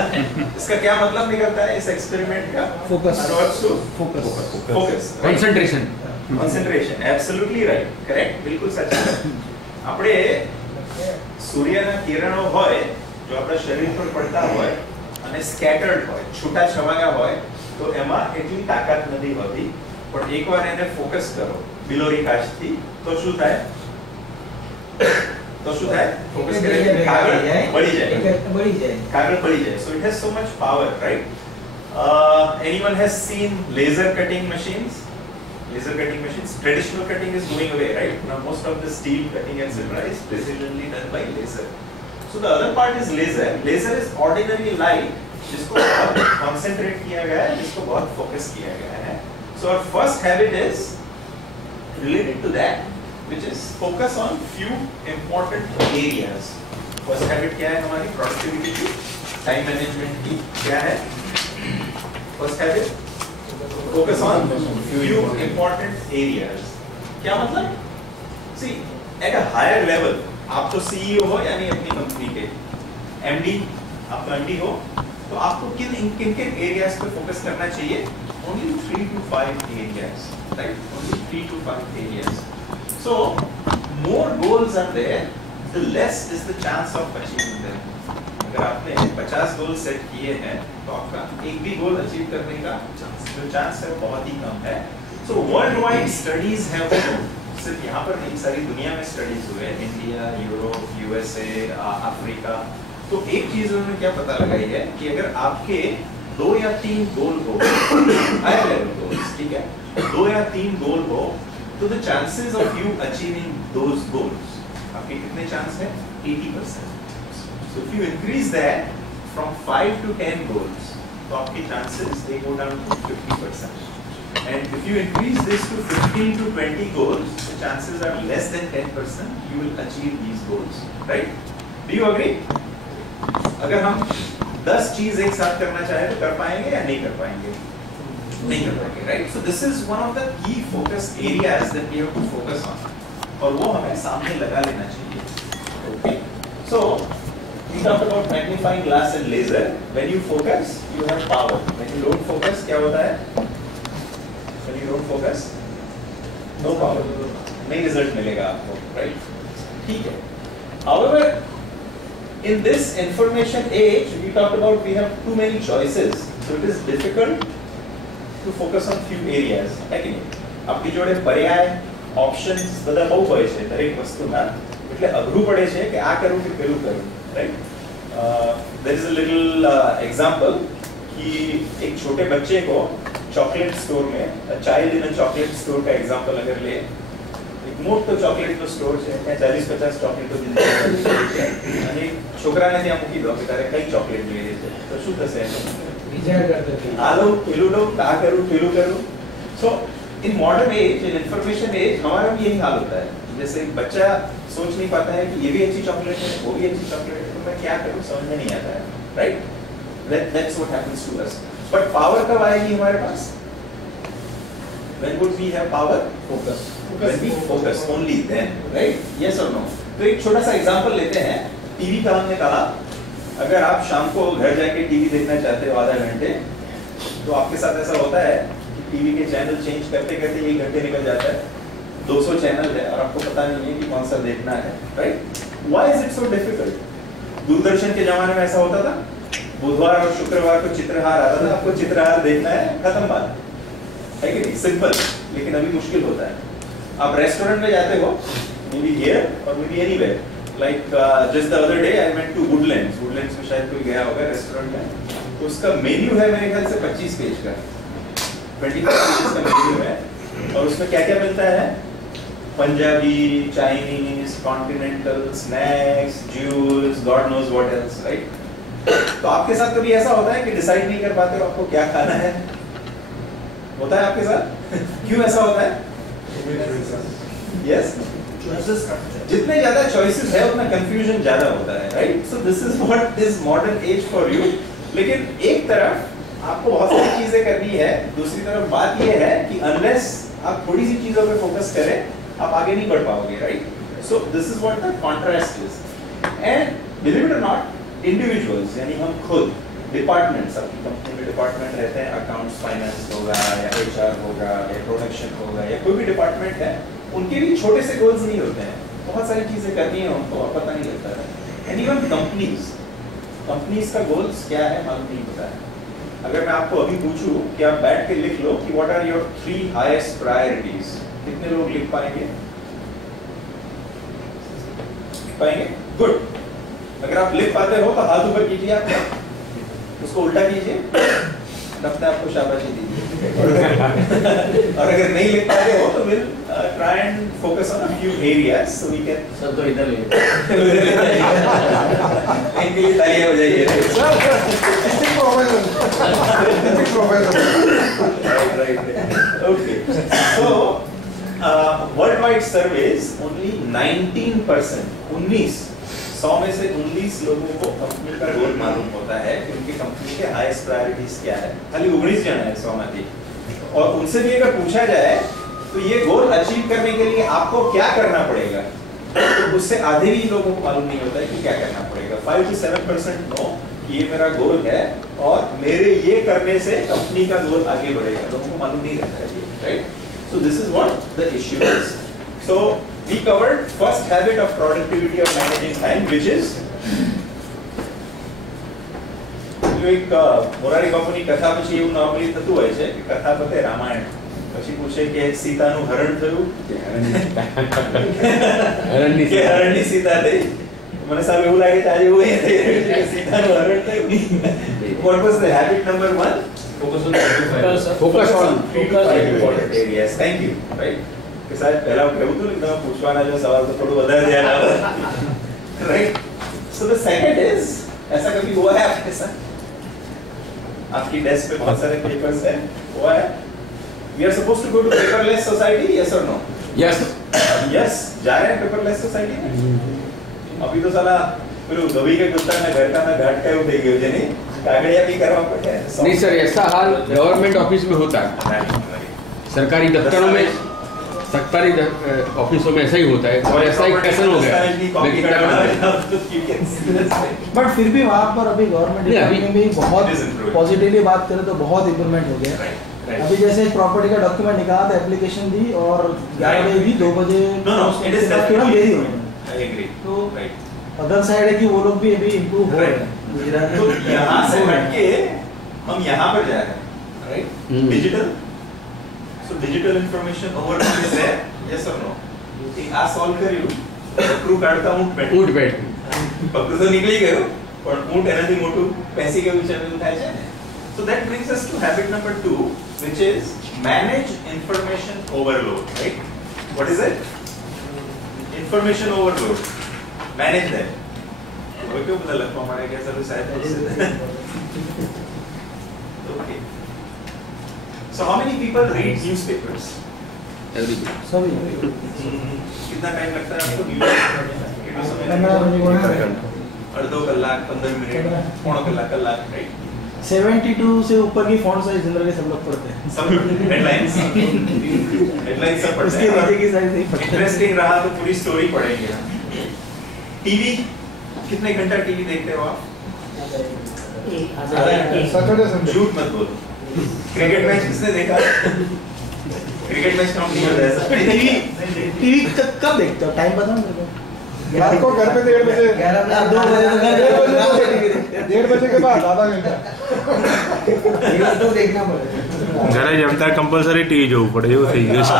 इसका क्या मतलब निकलता है इस एक्सपेरिमेंट का? Focus. Concentration. Concentration. Absolutely right. Correct. बिल्कुल सच है. આપણે સૂર્યના કિરણો હોય જો આપણા શરીર પર પડતા હોય અને સ્કેટર્ડ હોય, છૂટા છવાયા હોય તો એમાં એટલી તાકાત નથી હોતી, પણ એકવાર એને ફોકસ કરો બિલોરી કાચથી તો શું થાય? ફોકસ કરે કાગળ બળી જાય. કાગળ બળી જાય. So it has so much power, right? Anyone has seen laser cutting machines? Laser cutting machines. Traditional cutting is going away, right? Now most of the steel cutting etc. is precisely done by laser. So the other part is laser. Laser is ordinary light जिसको बहुत concentrate किया गया है, जिसको बहुत focus किया गया है. So our first habit is related to that, which is focus on few important areas. First habit क्या है हमारी? Productivity की, time management की. क्या है? First habit focus on few important areas. क्या मतलब? See, at a higher level, आप तो CEO हो यानी अपनी कंपनी के MD, आप MD हो तो आपको किन areas पे focus करना चाहिए? Only 3 to 5 areas, right? Only 3 to 5 areas. So, more goals are there, the less is the chance of achieving them. अगर आपने 50 गोल सेट किए हैं तो आपका एक भी गोल अचीव करने का जो चांस है वो बहुत ही कम है. So worldwide studies have shown, सिर्फ यहाँ पर नहीं, सारी दुनिया में स्टडीज हुए, इंडिया, यूरोप, यूएसए, अफ्रीका। तो एक चीज उन्होंने क्या पता लगाई है कि अगर आपके 2 या 3 गोल हो, हायर लेवल गोल्स, ठीक है, 2 या 3 गोल हो, तो the chances of you achieving those goals, आपके कितने चांस है? 80%। So if you increase that from 5 to 10 goals, तो आपके chances they go down to 50%. And if you increase this to 15 to 20 goals, the chances are less than 10% you will achieve these goals, right? Do you agree? अगर हम 10 चीज एक साथ करना चाहे तो कर पाएंगे या नहीं कर पाएंगे? नहीं कर पाएंगे, right? So this is one of the key focus areas that we have to focus on, और वो हमें सामने लगा लेना चाहिए. Okay? So we talked about magnifying glass and laser. When you focus, you have power. When you don't focus, क्या होता है? When you don't focus, no power. नहीं रिजल्ट मिलेगा आपको, right? ठीक है. However, in this information age, we talked about we have too many choices, so it is difficult to focus on few areas. है कि नहीं? આપણી જોડે પર્યાય, options બધા બહુ હોય છે દરેક વસ્તુના, એટલે અઘરું પડે છે કે આ કરું કે પેલું કરું, right? There is a little example कि एक छोटे बच्चे को चॉकलेट स्टोर में, child in a chocolate store का एग्जांपल अगर ले, एक મોટો ચોકલેટ નો સ્ટોર છે, ત્યાં 40-50 ચોકલેટો દીધી છે અને છોકરાને ત્યાં મૂકી દો કે તારે કઈ ચોકલેટ જોઈએ છે, તો શું થશે? વિચાર કરતો હતો આ લો, પેલું લો, આ કરું, પેલું કરું. So in modern age, in information age, हमारा भी यही हाल होता है. जैसे एक बच्चा सोच नहीं पाता है कि ये भी अच्छी चॉकलेट है, वो भी अच्छी चॉकलेट है, तो मैं क्या करूं समझ में नहीं आता है, right? That's what happens to us. But power कब आएगी हमारे पास? When would we have power? Focus. When we focus only then, right? Yes or no? तो एक छोटा सा एग्जांपल लेते हैं. टीवी का हमने कहा, अगर आप शाम को घर जाके टीवी देखना चाहते हो आधा घंटे, तो आपके साथ ऐसा होता है कि टीवी के चैनल चेंज करते करते 1 घंटे निकल जाता है. 200 चैनल है और आपको पता नहीं है कि कौन सा देखना है, right? Why is it so difficult? Doordarshan के जमाने में ऐसा होता था, बुधवार और शुक्रवार को चित्रहार आता था, आपको चित्रहार देखना है, खत्म बात है कि नहीं? सिंपल. लेकिन अभी मुश्किल होता है. आप रेस्टोरेंट में जाते हो, मे बी हियर और may be anywhere, like just the other day I went to Woodlands में, शायद कोई गया होगा रेस्टोरेंट में, तो उसका मेन्यू है मेरे ख्याल से 25 पेज का, 25 पेज का मेन्यू है, और उसमें क्या क्या मिलता है? Punjabi, Chinese, continental, snacks, juice, God knows what else, right? तो आपके साथ कभी ऐसा होता है कि डिसाइड नहीं कर पाते हो आपको क्या खाना है? होता है आपके साथ? क्यों ऐसा होता है? यस, जितने ज्यादा चॉइसेस है उतना कंफ्यूजन ज्यादा होता है, right? So this is what is modern age for you. लेकिन एक तरफ आपको बहुत सारी चीजें करनी है, दूसरी तरफ बात ये है कि अनलेस आप थोड़ी सी चीजों पे फोकस करें, आप आगे नहीं बढ़ पाओगे, राइट? सो this is what the contrast is. And believe it और नॉट, इंडिविजुअल्स यानी हम खुद, डिपार्टमेंट्स, आपकी कंपनी में डिपार्टमेंट रहते हैं, अकाउंट्स, फाइनेंस होगा या एचआर होगा या प्रोडक्शन होगा या कोई भी डिपार्टमेंट है, उनके भी छोटे से गोल्स नहीं होते हैं, बहुत सारी चीजें करनी है उनको और पता नहीं लगता है. एंड इवन कंपनीज का गोल्स क्या है मालूम नहीं होता है. अगर मैं आपको अभी पूछूं कि आप बैठ के लिख लो कि what are your 3 highest priorities, कितने लोग लिख पाएंगे? पाएंगे? गुड. अगर आप लिख पाते हो तो हाथ ऊपर कीजिए, आप उसको उल्टा कीजिए, तब तक आपको शाबाशी दीजिए. और अगर नहीं लिख पाते हो तो will try and focus on a few areas so we can. सब तो इधर ले इनके लिए तालियां बजाइए. Right. Okay. So, worldwide surveys, only 19%, 100 में से 19 लोगों को कंपनी का गोल मालूम होता है कि उनकी कंपनी के हाईएस्ट प्रायोरिटीज क्या है. खाली 19 जन है 100 में से. और उनसे भी अगर पूछा जाए तो ये गोल अचीव करने के लिए आपको क्या करना पड़ेगा, तो उससे आधे भी लोगों को मालूम नहीं होता है कि क्या करना पड़ेगा. 5 to 7% नो ये मेरा गोल है और मेरे ये करने से कंपनी का गोल आगे बढ़ेगा, लोगों को मालूम नहीं रहता है, right? So this is what the issue is. So we covered first habit of productivity of managing time, which is जो एक મોરારી બાપુની કથા પછી એવું નોર્મલી થતું હોય છે કે કથા પતે રામાયણ પછી પૂછે કે સીતાનું હરણ થયું હરણની કે હરણની સીતા થઈ મને સાહેબ એવું લાગે કે આજે એવું થઈ રહ્યું છે કે સીતાનું હરણ થયું. What was the habit number 1? Focus on the Focus on important areas. Thank you. Right? કે સાહેબ પહેલા હું કહેવું હતું ને તમે પૂછવાના જો સવાલ તો થોડું વધારે ધ્યાન આપો. Right? So the second is ऐसा कभी हुआ है आपके साथ? आपकी डेस्क पे बहुत सारे पेपर्स हैं, हुआ है? We are supposed to go to paperless society, yes or no? Yes. Yes, जा रहे हैं paperless society में? अभी तो साला पेलू दबी के कुत्ता ना घर का ना घाट का उठे गयो जे नहीं कागड़िया भी करवा पड़े हैं. नहीं सर, ऐसा हाल गवर्नमेंट ऑफिस में होता है, सरकारी दफ्तरों में, सरकारी ऑफिसों में ऐसा ही होता है और ऐसा एक फैशन हो गया है. मैं कितना बट फिर भी वहाँ पर अभी गवर्नमेंट नहीं, अभी- में भी बहुत It is improving. पॉजिटिवली बात करें तो बहुत इम्प्रूवमेंट हो गया. अभी जैसे प्रॉपर्टी का डॉक्यूमेंट निकाला था, एप्लीकेशन दी और 11 बजे दी, 2 बजे No, it is तुरंत दे दी उन्होंने. I agree. तो Right. अदर साइड है कि वो लोग भी अभी इम्प्रूव हो रहे हैं. तो यहाँ से हटके हम यहाँ पर जा रहे हैं, right? Digital. So digital information overload is there, yes or no? एक आ solve કર્યું, પકડું કાઢતા ઊંટ બેઠું. ऊँट बैठ પકડું તો નીકળી ગયું, પણ ઊંટ એનાથી મોટું પેસી ગયું છે એવું થાય છે ને. So that brings us to habit number 2, which is manage information overload, right? What is it? Information overload. Manage that. હવે કેવું બધા લખવા માંડે કે સર સાહેબ Okay. So how many people read newspapers? everybody. सभी कितना टाइम लगता है आपको न्यूज़? कितना समय लगता 15 है? अर्धो कलाक, 15 मिनट, पौना कलाक, राइट? 72 से ऊपर की फॉन्ट साइज जनरली सब लोग पढ़ते हैं. सब हेडलाइंस सब पढ़ते उसके नीचे हैं. की साइज नहीं पढ़ते. इंटरेस्टिंग रहा तो पूरी स्टोरी पढ़ेंगे हम. टीवी कितने घंटा टीवी देखते हो आप? सैटरडे संडे झूठ मत बोलो. क्रिकेट मैच किसने देखा? क्रिकेट मैच काउंट नहीं होता है. टीवी कब देखते हो? टाइम बताओ मेरे को. रात को घर पे 1:30 बजे 2 बजे तक 1:30 बजे के बाद आधा घंटा तो देखना पड़ेगा. ઘરે જમતા કમ્પલસરી ટીવી જોવું પડે એવું થઈ ગયું છે.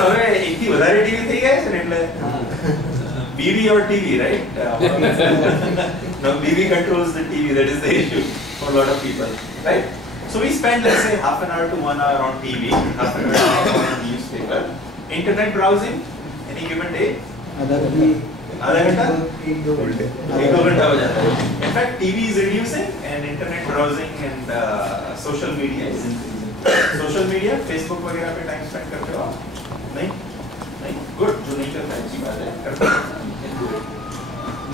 હવે એકથી વધારે ટીવી થઈ ગયા છે ને એટલે BB or TV, right? Now BB controls the TV. That is the issue for a lot of people, right? So we spend, let's say, half an hour to 1 hour on TV, half an hour on newspaper, internet browsing, any given day. आधा घंटा? 1-2 घंटा हो जाता है. In fact, TV is reducing and internet browsing and social media is increasing. Social media, Facebook वगैरह पे time spend करते हो आप? नहीं? नहीं? Good. जो नहीं करता है अच्छी बात है. करते हैं.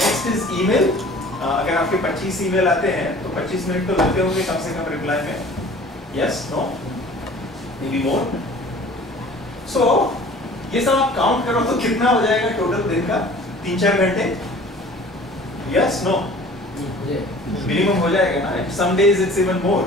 Next is email. अगर आपके 25 ईमेल आते हैं तो 25 मिनट तो लगते होंगे कम से कम रिप्लाई में. Yes? No? Maybe more? So ये सब आप काउंट करो तो कितना हो जाएगा टोटल दिन का? 3-4 घंटे? Yes? No? मिनिमम हो जाएगा ना. Some days it's even more,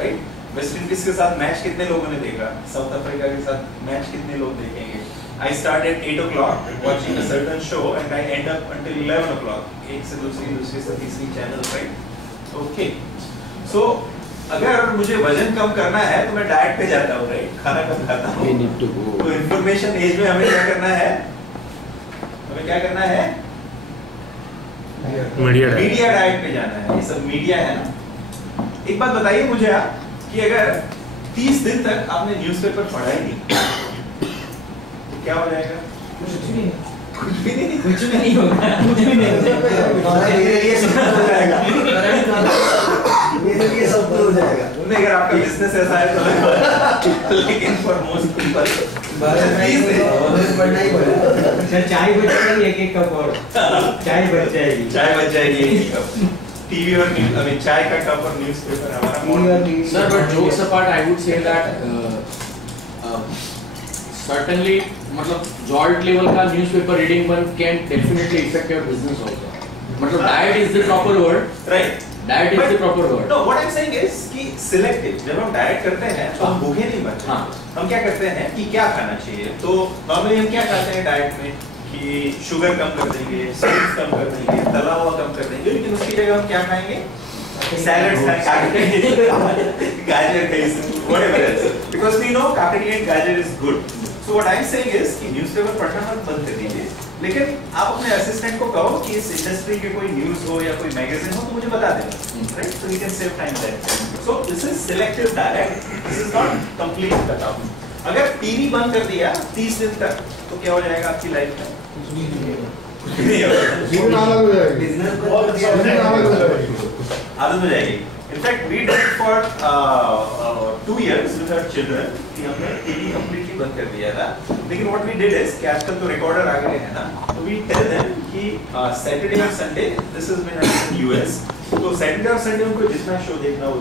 right? West Indies के साथ मैच कितने लोगों ने देखा? साउथ अफ्रीका के साथ मैच कितने लोग देखेंगे? I start at 8 o'clock watching a certain show and I end up until 11 o'clock. एक से दूसरी से तीसरी चैनल, right? Okay. So अगर मुझे वजन कम करना है तो मैं डाइट पे जाता हूँ, राइट? खाना कम खाता हूँ. We need to go. तो इंफॉर्मेशन एज में हमें क्या करना है? हमें क्या करना है? मीडिया डाइट पे जाना है. ये सब मीडिया है ना. एक बात बताइए मुझे आप कि अगर 30 दिन तक आपने न्यूज़पेपर पढ़ा ही नहीं तो क्या हो जाएगा? कुछ भी नहीं. कुछ भी नहीं होगा. कुछ भी नहीं ये सब तो हो जाएगा. अगर आपका बिजनेस ऐसा है तो लेकिन फॉर मोस्ट पीपल पढ़ना ही पड़ेगा. चाय बच जाएगी एक कप और चाय बच जाएगी एक कप. टीवी और चाय का कप और न्यूज़पेपर हमारा. Sir, but jokes apart, I would say that certainly, मतलब jolt level का newspaper reading one can definitely affect your business also. मतलब diet is the proper word. Right. Diet is the proper word. No, what I'm saying is कि selective. जब हम डाइट करते हैं तो हम भूखे नहीं मरते. हाँ. हम क्या करते हैं कि क्या खाना चाहिए? तो नॉर्मली हम क्या खाते हैं डाइट में कि शुगर कम कर देंगे, स्वीट्स कम कर देंगे, तला हुआ कम कर देंगे, लेकिन उसकी जगह हम क्या खाएंगे? salads and kakadi, gajar kais, whatever else. Because we know kakadi and gajar is good. So what I'm saying is कि newspaper पढ़ना मत बंद कर दीजिए, लेकिन आप अपने असिस्टेंट को कहो कि इस इंडस्ट्री के कोई न्यूज हो या कोई मैगजीन हो तो मुझे बता देना, right? So we can save time there. So this is selective direct. This is not complete cut out. अगर टीवी बंद कर दिया 30 दिन तक तो क्या हो जाएगा आपकी लाइफ में? कुछ नहीं होगा। जीवन अलग हो जाएगी। बिजनेस जीवन अलग हो जाएगी। आदत हो जाएगी। In fact, we did it for 2 years with our children कि हमने टीवी completely बंद कर दिया था। लेकिन what we did is कि आजकल तो रिकॉर्डर आ गए हैं ना, तो we tell them कि Saturday और Sunday, this has been in US, तो Saturday और Sunday उनको जितना शो देखना हो